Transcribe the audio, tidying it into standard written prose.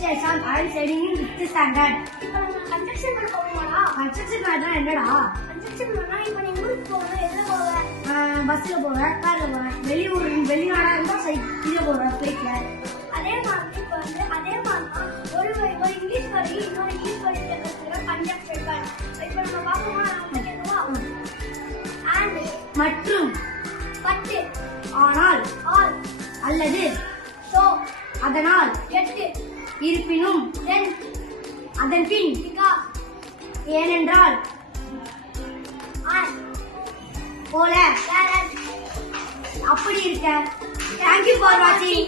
Shashank. I am studying in 5th standard. Construction பண்ண போறோமாடா? Construction கார்டுனா என்னடா? Construction பண்ணா இப்ப நீ ஊருக்கு போகணும், எதுல போவ? பஸ்ல போவேன், கார்ல போவேன். வெளிநாடா இருந்தா இதுல போவேன், ஃபிளைட்ல. அதே மாதிரி இப்ப வந்து அதே மாதிரி ஒரு இங்கிலீஷ் வரி இன்னொரு இங்கிலீஷ் வரி கேட்கறதுக்கு பஞ்சாப் ஸ்டேட். இப்ப நம்ம பாப்போமா? நம்ம கேட்கவா? and மற்றும் பட்டு, ஆனால் all அல்லது so அதனால் எட்டு இருப்பினும் then அதன் பின் because ஏனென்றால் and போல whereas அப்படி இருக்க. Thank you for watching.